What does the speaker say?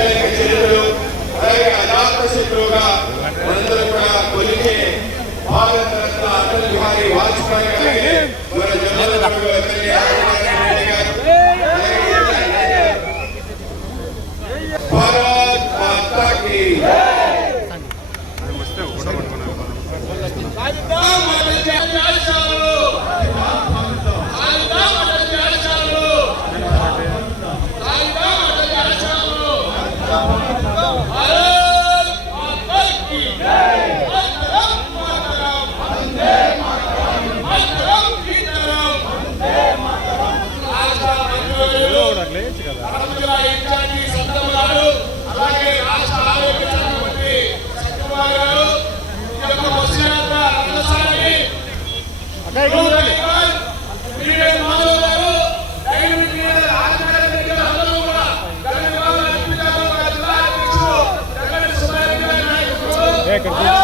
అనేక చర్యలు అలాగే అజాత శత్రువుగా మనందరూ కూడా కొలిగే భారత రత్న అటల్ బిహారీ వాజ్పేయి lekker. Dus.